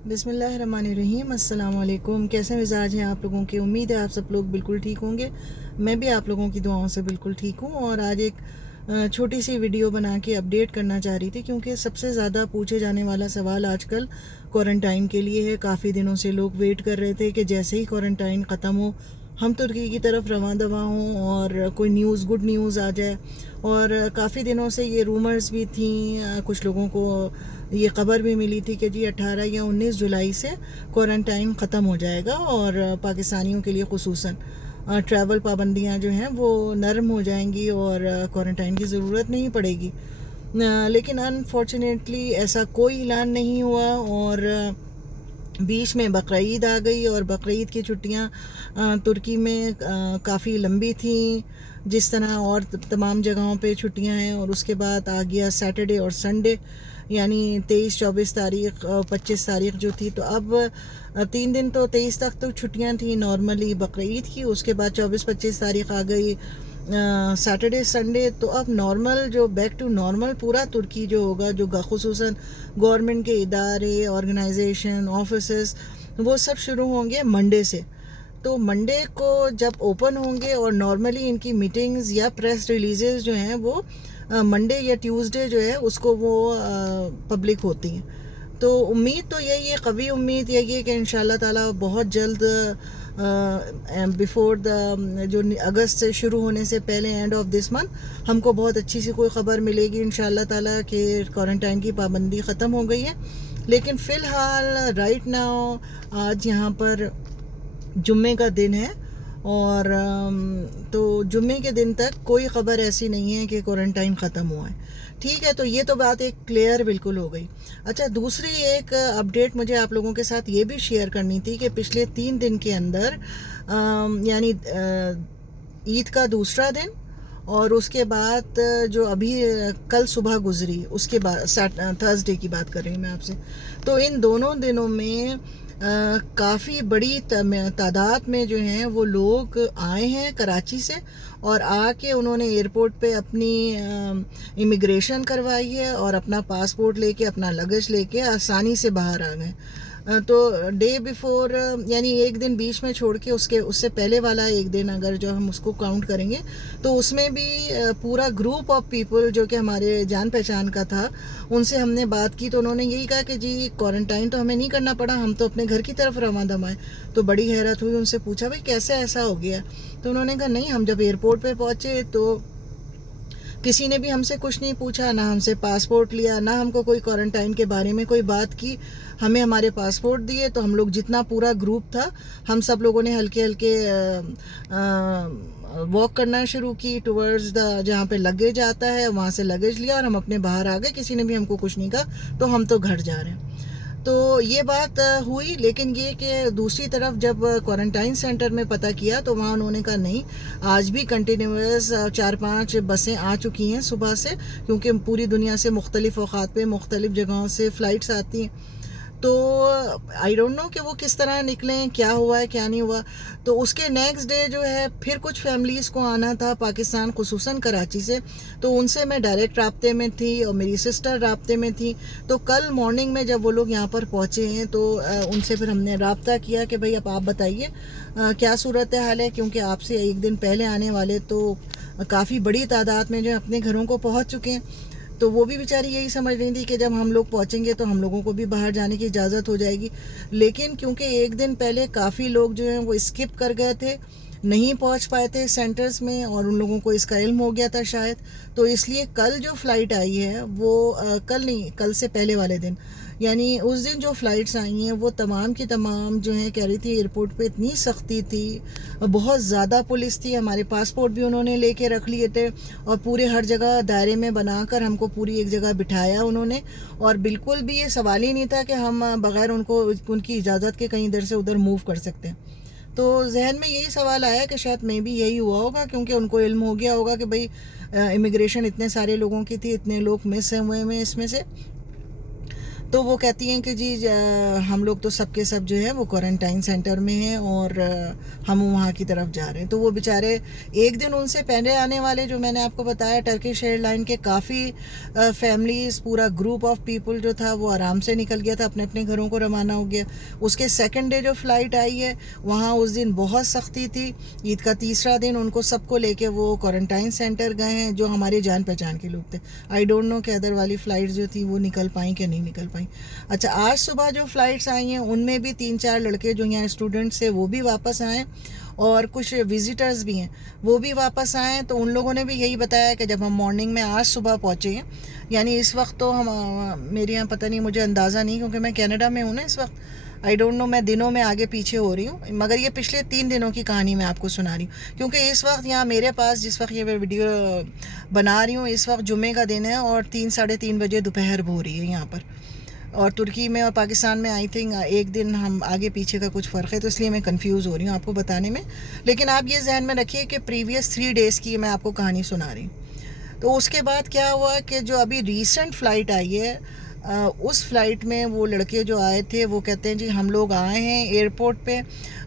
बिस्मिल्लाहिर्रहमानिर्रहीम। अस्सलाम वालेकुम। कैसे मिजाज हैं आप लोगों के? उम्मीद है आप सब लोग बिल्कुल ठीक होंगे। मैं भी आप लोगों की दुआओं से बिल्कुल ठीक हूँ। और आज एक छोटी सी वीडियो बना के अपडेट करना चाह रही थी, क्योंकि सबसे ज़्यादा पूछे जाने वाला सवाल आजकल क्वारंटाइन के लिए है। काफ़ी दिनों से लोग वेट कर रहे थे कि जैसे ही क्वारंटाइन ख़त्म हो हम तुर्की की तरफ रवां दवा हों और कोई न्यूज़, गुड न्यूज़ आ जाए। और काफ़ी दिनों से ये रूमर्स भी थी, कुछ लोगों को ये ख़बर भी मिली थी कि जी 18 या 19 जुलाई से क्वारंटाइन ख़त्म हो जाएगा और पाकिस्तानियों के लिए ख़ुसूसन ट्रैवल पाबंदियां जो हैं वो नरम हो जाएंगी और क्वारंटाइन की ज़रूरत नहीं पड़ेगी। लेकिन अनफॉर्चुनेटली ऐसा कोई ऐलान नहीं हुआ और बीच में बकरीद आ गई और बकरीद की छुट्टियां तुर्की में काफ़ी लंबी थी, जिस तरह और तमाम जगहों पे छुट्टियां हैं। और उसके बाद आ गया सैटरडे और संडे, यानी 23, 24 तारीख, 25 तारीख जो थी। तो अब 3 दिन तो 23 तक तो छुट्टियां थी नॉर्मली बकरीद की। उसके बाद 24, 25 तारीख आ गई सैटरडे संडे। तो अब नॉर्मल जो बैक टू नॉर्मल पूरा तुर्की जो होगा, जो खुसूसन गवर्नमेंट के इदारे, ऑर्गेनाइजेशन, ऑफिसेस, वो सब शुरू होंगे मंडे से। तो मंडे को जब ओपन होंगे और नॉर्मली इनकी मीटिंग्स या प्रेस रिलीजेस जो हैं वो मंडे या ट्यूसडे जो है उसको वो पब्लिक होती हैं। तो उम्मीद तो यही है, कवी उम्मीद यही है कि इंशाल्लाह ताला बहुत जल्द बिफोर द जो अगस्त से शुरू होने से पहले, एंड ऑफ दिस मंथ, हमको बहुत अच्छी सी कोई ख़बर मिलेगी इंशाल्लाह ताला कि क्वारंटाइन की पाबंदी ख़त्म हो गई है। लेकिन फ़िलहाल राइट नाउ आज यहाँ पर जुम्मे का दिन है और तो जुम्मे के दिन तक कोई ख़बर ऐसी नहीं है कि क्वारंटाइन ख़त्म हुआ है। ठीक है, तो ये तो बात एक क्लियर बिल्कुल हो गई। अच्छा, दूसरी एक अपडेट मुझे आप लोगों के साथ ये भी शेयर करनी थी कि पिछले 3 दिन के अंदर यानी ईद का दूसरा दिन और उसके बाद जो अभी कल सुबह गुजरी, उसके बाद थर्सडे की बात कर रही हूँ मैं आपसे। तो इन दोनों दिनों में काफ़ी बड़ी तादाद में जो हैं वो लोग आए हैं कराची से और आके उन्होंने एयरपोर्ट पे अपनी इमिग्रेशन करवाई है और अपना पासपोर्ट लेके, अपना लगेज लेके आसानी से बाहर आ गए। तो डे बिफोर, यानी एक दिन बीच में छोड़ के उससे पहले वाला एक दिन अगर जो हम उसको काउंट करेंगे तो उसमें भी पूरा ग्रुप ऑफ पीपल जो कि हमारे जान पहचान का था, उनसे हमने बात की तो उन्होंने यही कहा कि जी क्वारंटाइन तो हमें नहीं करना पड़ा, हम तो अपने घर की तरफ रवाना दमाए। तो बड़ी हैरत हुई, उनसे पूछा भाई कैसे ऐसा हो गया? तो उन्होंने कहा नहीं, हम जब एयरपोर्ट पे पहुँचे तो किसी ने भी हमसे कुछ नहीं पूछा, ना हमसे पासपोर्ट लिया, ना हमको कोई क्वारंटाइन के बारे में कोई बात की। हमें हमारे पासपोर्ट दिए तो हम लोग जितना पूरा ग्रुप था, हम सब लोगों ने हल्के हल्के वॉक करना शुरू की टुवर्ड्स द जहाँ पे लगेज आता है, वहाँ से लगेज लिया और हम अपने बाहर आ गए। किसी ने भी हमको कुछ नहीं कहा, तो हम तो घर जा रहे हैं। तो ये बात हुई। लेकिन ये कि दूसरी तरफ जब क्वारंटाइन सेंटर में पता किया तो वहाँ उन्होंने कहा नहीं, आज भी कंटिन्यूस 4-5 बसें आ चुकी हैं सुबह से, क्योंकि पूरी दुनिया से मुख्तलिफ औकात पे मुख्तलिफ जगहों से फ़्लाइट्स आती हैं। तो आई डोंट नो कि वो किस तरह निकले, क्या हुआ है क्या नहीं हुआ। तो उसके नेक्स्ट डे जो है फिर कुछ फैमिलीज़ को आना था पाकिस्तान, खुसूसन कराची से। तो उनसे मैं डायरेक्ट राब्ते में थी और मेरी सिस्टर राब्ते में थी। तो कल मॉर्निंग में जब वो लोग यहाँ पर पहुँचे हैं तो उनसे फिर हमने राब्ता किया कि भाई अब आप बताइए क्या सूरत हाल है, क्योंकि आपसे एक दिन पहले आने वाले तो काफ़ी बड़ी तादाद में जो अपने घरों को पहुँच चुके हैं। तो वो भी बेचारी यही समझ रही थी कि जब हम लोग पहुंचेंगे तो हम लोगों को भी बाहर जाने की इजाज़त हो जाएगी। लेकिन क्योंकि एक दिन पहले काफ़ी लोग जो हैं वो स्किप कर गए थे, नहीं पहुंच पाए थे सेंटर्स में और उन लोगों को इसका इल्म हो गया था शायद, तो इसलिए कल जो फ़्लाइट आई है वो कल नहीं, कल से पहले वाले दिन, यानी उस दिन जो फ़्लाइट्स आई हैं वो तमाम की तमाम जो हैं कह रही थी एयरपोर्ट पे इतनी सख्ती थी, बहुत ज़्यादा पुलिस थी। हमारे पासपोर्ट भी उन्होंने लेके रख लिए थे और पूरे हर जगह दायरे में बनाकर हमको पूरी एक जगह बिठाया उन्होंने। और बिल्कुल भी ये सवाल ही नहीं था कि हम बग़ैर उनकी इजाज़त के कहीं इधर से उधर मूव कर सकते हैं। तो जहन में यही सवाल आया कि शायद मे भी यही हुआ होगा, क्योंकि उनको इल्म हो गया होगा कि भाई इमिग्रेशन इतने सारे लोगों की थी, इतने लोग मिस हुए हैं इसमें से। तो वो कहती हैं कि जी हम लोग तो सबके सब जो है वो क्वारंटाइन सेंटर में हैं और हम वहाँ की तरफ जा रहे हैं। तो वो बेचारे एक दिन उनसे पहले आने वाले, जो मैंने आपको बताया टर्किश एयरलाइन के काफ़ी फैमिलीज़, पूरा ग्रुप ऑफ पीपल जो था वो आराम से निकल गया था, अपने अपने घरों को रवाना हो गया। उसके सेकंड डे जो फ़्लाइट आई है वहाँ उस दिन बहुत सख्ती थी। ईद का तीसरा दिन उनको सबको लेके वो क्वारंटाइन सेंटर गए हैं, जो हमारे जान पहचान के लोग थे। आई डोंट नो कि अदर वाली फ़्लाइट जो थी वो निकल पाई कि नहीं निकल पाई। अच्छा, आज सुबह जो फ़्लाइट्स आई हैं उनमें भी 3-4 लड़के जो यहाँ स्टूडेंट्स थे वो भी वापस आए और कुछ विजिटर्स भी हैं वो भी वापस आए। तो उन लोगों ने भी यही बताया कि जब हम मॉर्निंग में आज सुबह पहुँचे हैं, यानी इस वक्त तो हम मेरे यहाँ पता नहीं, मुझे अंदाज़ा नहीं क्योंकि मैं कनाडा में हूँ ना इस वक्त, आई डोंट नो, मैं दिनों में आगे पीछे हो रही हूँ, मगर ये पिछले 3 दिनों की कहानी मैं आपको सुना रही हूँ। क्योंकि इस वक्त यहाँ मेरे पास, जिस वक्त ये मैं वीडियो बना रही हूँ, इस वक्त जुम्मे का दिन है और 3-3:30 बजे दोपहर हो रही है यहाँ पर। और तुर्की में और पाकिस्तान में आई थिंक एक दिन हम आगे पीछे का कुछ फ़र्क है, तो इसलिए मैं कंफ्यूज हो रही हूँ आपको बताने में। लेकिन आप ये जहन में रखिए कि प्रीवियस 3 डेज़ की मैं आपको कहानी सुना रही हूँ। तो उसके बाद क्या हुआ कि जो अभी रीसेंट फ़्लाइट आई है, उस फ़्लाइट में वो लड़के जो आए थे वो कहते हैं जी हम लोग आए हैं एयरपोर्ट पे।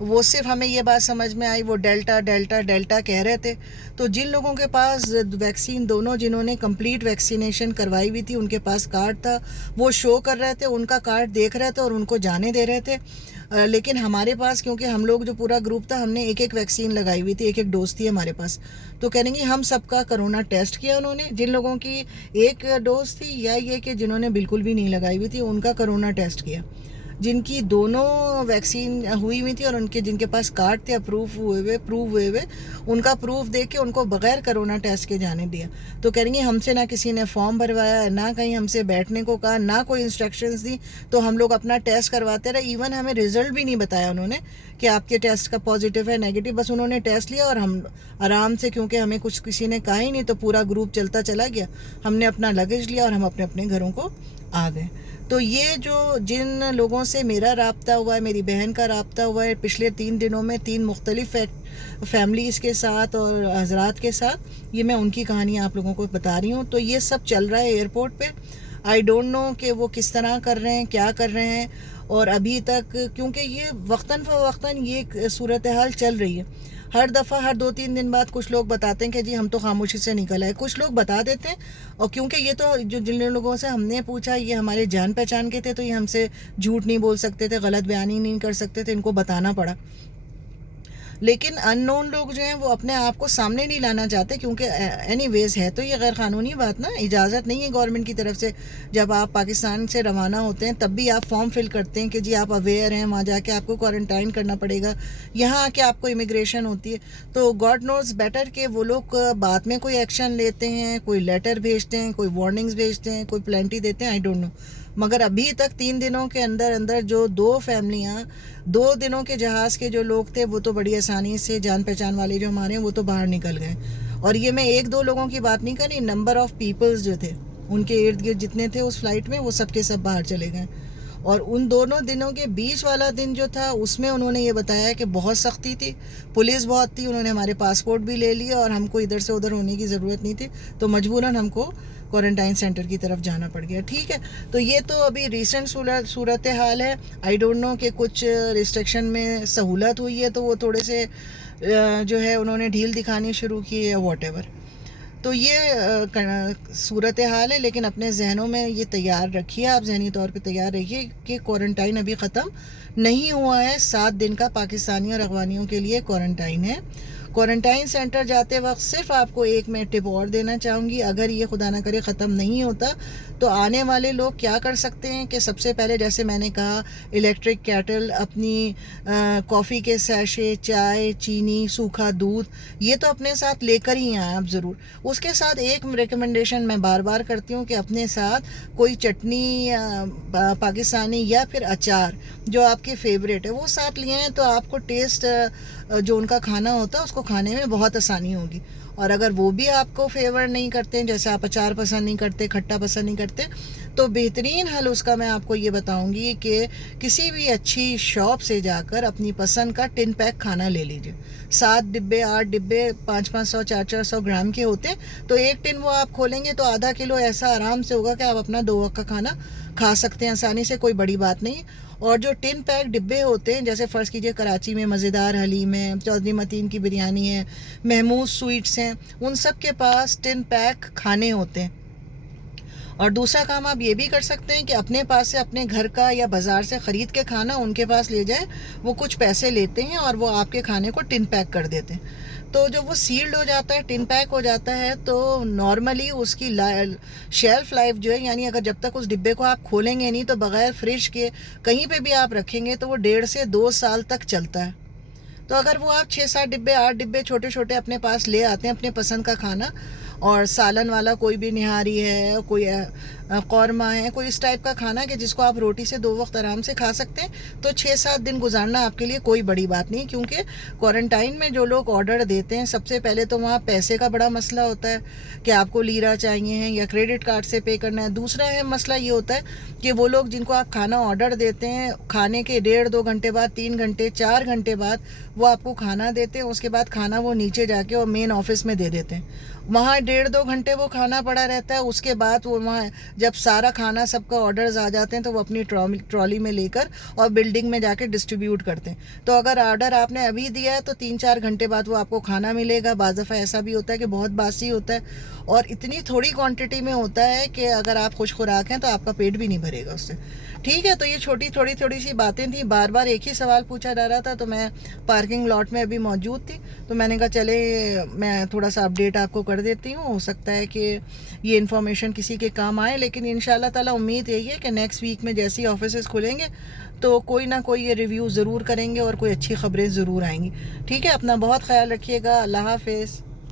वो सिर्फ हमें ये बात समझ में आई, वो डेल्टा डेल्टा डेल्टा कह रहे थे। तो जिन लोगों के पास वैक्सीन, दोनों जिन्होंने कंप्लीट वैक्सीनेशन करवाई हुई थी, उनके पास कार्ड था, वो शो कर रहे थे, उनका कार्ड देख रहे थे और उनको जाने दे रहे थे। लेकिन हमारे पास, क्योंकि हम लोग जो पूरा ग्रुप था, हमने एक एक वैक्सीन लगाई हुई थी, एक एक डोज थी हमारे पास। तो कहेंगे हम सबका कोरोना टेस्ट किया उन्होंने, जिन लोगों की एक डोज थी या ये कि जिन्होंने बिल्कुल भी नहीं लगाई हुई थी उनका कोरोना टेस्ट किया। जिनकी दोनों वैक्सीन हुई हुई थी और उनके जिनके पास कार्ड थे प्रूव हुए हुए, उनका प्रूफ दे के उनको बगैर कोरोना टेस्ट के जाने दिया। तो कहेंगे हमसे ना किसी ने फॉर्म भरवाया, ना कहीं हमसे बैठने को कहा, ना कोई इंस्ट्रक्शंस दी। तो हम लोग अपना टेस्ट करवाते रहे। इवन हमें रिजल्ट भी नहीं बताया उन्होंने कि आपके टेस्ट का पॉजिटिव है नेगेटिव, बस उन्होंने टेस्ट लिया और हम आराम से, क्योंकि हमें कुछ किसी ने कहा ही नहीं, तो पूरा ग्रुप चलता चला गया। हमने अपना लगेज लिया और हम अपने अपने घरों को आ गए। तो ये जो जिन लोगों से मेरा राब्ता हुआ है, मेरी बहन का राब्ता हुआ है पिछले 3 दिनों में, 3 मुख्तलिफ फैमिलीज़ के साथ और हजरात के साथ, ये मैं उनकी कहानी आप लोगों को बता रही हूँ। तो ये सब चल रहा है एयरपोर्ट पे। आई डोंट नो कि वो किस तरह कर रहे हैं, क्या कर रहे हैं। और अभी तक, क्योंकि ये वक्तन फ़वक्तन ये सूरत हाल चल रही है, हर दफ़ा हर 2-3 दिन बाद कुछ लोग बताते हैं कि जी हम तो खामोशी से निकल आए। कुछ लोग बता देते हैं, और क्योंकि ये तो जो जिन लोगों से हमने पूछा ये हमारे जान पहचान के थे, तो ये हमसे झूठ नहीं बोल सकते थे, गलत बयानी नहीं कर सकते थे, इनको बताना पड़ा। लेकिन अननोन लोग जो हैं वो अपने आप को सामने नहीं लाना चाहते, क्योंकि एनीवेज है तो ये गैर कानूनी बात ना, इजाज़त नहीं है गवर्नमेंट की तरफ से। जब आप पाकिस्तान से रवाना होते हैं तब भी आप फॉर्म फिल करते हैं कि जी आप अवेयर हैं, वहाँ जाके आपको क्वारंटाइन करना पड़ेगा, यहाँ आके आपको इमिग्रेशन होती है। तो गॉड नोज़ बेटर कि वो लोग बाद में कोई एक्शन लेते हैं, कोई लेटर भेजते हैं, कोई वार्निंग्स भेजते हैं, कोई प्लेंटी देते हैं, आई डोंट नो। मगर अभी तक 3 दिनों के अंदर अंदर जो 2 फैमिलियाँ, 2 दिनों के जहाज़ के जो लोग थे वो तो बड़ी आसानी से, जान पहचान वाले जो हमारे हैं वो तो बाहर निकल गए। और ये मैं 1-2 लोगों की बात नहीं कर रही, नंबर ऑफ़ पीपल्स जो थे उनके इर्द गिर्द जितने थे उस फ्लाइट में, वो सब के सब बाहर चले गए। और उन दोनों दिनों के बीच वाला दिन जो था उसमें उन्होंने ये बताया कि बहुत सख्ती थी, पुलिस बहुत थी, उन्होंने हमारे पासपोर्ट भी ले लिए और हमको इधर से उधर होने की ज़रूरत नहीं थी, तो मजबूरन हमको क्वारंटाइन सेंटर की तरफ जाना पड़ गया। ठीक है, तो ये तो अभी रिसेंट सूरत हाल है। आई डोंट नो कि कुछ रिस्ट्रिक्शन में सहूलत हुई है तो वो थोड़े से जो है उन्होंने ढील दिखानी शुरू की है, वॉट। तो ये सूरत हाल है। लेकिन अपने जहनों में ये तैयार रखिए, आप जहनी तौर पे तैयार रहिए कि क्वारंटाइन अभी ख़त्म नहीं हुआ है। 7 दिन का पाकिस्तानी और अफगानियों के लिए क्वारंटाइन है। क्वारंटाइन सेंटर जाते वक्त सिर्फ आपको एक मैं टिप और देना चाहूँगी, अगर ये खुदा ना करे ख़त्म नहीं होता तो आने वाले लोग क्या कर सकते हैं कि सबसे पहले, जैसे मैंने कहा, इलेक्ट्रिक कैटल, अपनी कॉफ़ी के सैशे, चाय, चीनी, सूखा दूध, ये तो अपने साथ लेकर ही आएँ आप ज़रूर। उसके साथ एक रिकमेंडेशन मैं बार बार करती हूँ कि अपने साथ कोई चटनी पाकिस्तानी या फिर अचार जो आपके फेवरेट है वो साथ लिए हैं, तो आपको टेस्ट जो उनका खाना होता है उसको खाने में बहुत आसानी होगी। और अगर वो भी आपको फेवर नहीं करते हैं, जैसे आप अचार पसंद नहीं करते, खट्टा पसंद नहीं करते, तो बेहतरीन हल उसका मैं आपको ये बताऊंगी कि किसी भी अच्छी शॉप से जाकर अपनी पसंद का टिन पैक खाना ले लीजिए। 7 डिब्बे 8 डिब्बे 500 400 ग्राम के होते हैं, तो एक टिन वो आप खोलेंगे तो आधा किलो ऐसा आराम से होगा कि आप अपना 2 वक्त का खाना खा सकते हैं आसानी से, कोई बड़ी बात नहीं। और जो टिन पैक डिब्बे होते हैं, जैसे फ़र्ज़ कीजिए कराची में मज़ेदार हलीम है, चौधरी मतीन की बिरयानी है, महमूद स्वीट्स हैं, उन सब के पास टिन पैक खाने होते हैं। और दूसरा काम आप ये भी कर सकते हैं कि अपने पास से अपने घर का या बाज़ार से ख़रीद के खाना उनके पास ले जाए, वो कुछ पैसे लेते हैं और वो आपके खाने को टिन पैक कर देते हैं। तो जब वो सील्ड हो जाता है, टिन पैक हो जाता है, तो नॉर्मली उसकी शेल्फ़ लाइफ जो है, यानी अगर जब तक उस डिब्बे को आप खोलेंगे नहीं तो बग़ैर फ्रिज के कहीं पे भी आप रखेंगे तो वो 1.5 से 2 साल तक चलता है। तो अगर वो आप 6-7 डिब्बे 8 डिब्बे छोटे छोटे अपने पास ले आते हैं अपने पसंद का खाना, और सालन वाला कोई भी निहारी है, कोई कौरमा है, कोई इस टाइप का खाना कि जिसको आप रोटी से 2 वक्त आराम से खा सकते हैं, तो 6-7 दिन गुजारना आपके लिए कोई बड़ी बात नहीं। क्योंकि क्वारंटाइन में जो लोग ऑर्डर देते हैं, सबसे पहले तो वहाँ पैसे का बड़ा मसला होता है कि आपको लीरा चाहिए है या क्रेडिट कार्ड से पे करना है। दूसरा है मसला ये होता है कि वो लोग जिनको आप खाना ऑर्डर देते हैं, खाने के 1.5-2 घंटे बाद, 3 घंटे 4 घंटे बाद वो आपको खाना देते हैं, उसके बाद खाना वो नीचे जाके और मेन ऑफिस में दे देते हैं। वहाँ 1.5-2 घंटे वो खाना पड़ा रहता है। उसके बाद वो वहाँ जब सारा खाना सबका ऑर्डर्स आ जाते हैं तो वो अपनी ट्रॉली में लेकर और बिल्डिंग में जाके डिस्ट्रीब्यूट करते हैं। तो अगर ऑर्डर आपने अभी दिया है तो 3-4 घंटे बाद वो आपको खाना मिलेगा। बाज़ दफ़ा ऐसा भी होता है कि बहुत बासी होता है और इतनी थोड़ी क्वांटिटी में होता है कि अगर आप खुश खुराक हैं तो आपका पेट भी नहीं भरेगा उससे। ठीक है, तो ये थोड़ी सी बातें थी। बार बार एक ही सवाल पूछा जा रहा था, तो मैं पार्किंग लॉट में अभी मौजूद थी, तो मैंने कहा चले मैं थोड़ा सा अपडेट आपको कर देती हूँ। हो सकता है कि ये इन्फॉर्मेशन किसी के काम आए, लेकिन इंशाल्लाह ताला उम्मीद यही है कि नेक्स्ट वीक में जैसे ही ऑफिस खुलेंगे तो कोई ना कोई ये रिव्यू ज़रूर करेंगे और कोई अच्छी ख़बरें ज़रूर आएंगी। ठीक है, अपना बहुत ख्याल रखिएगा। अल्लाह हाफ़िज़।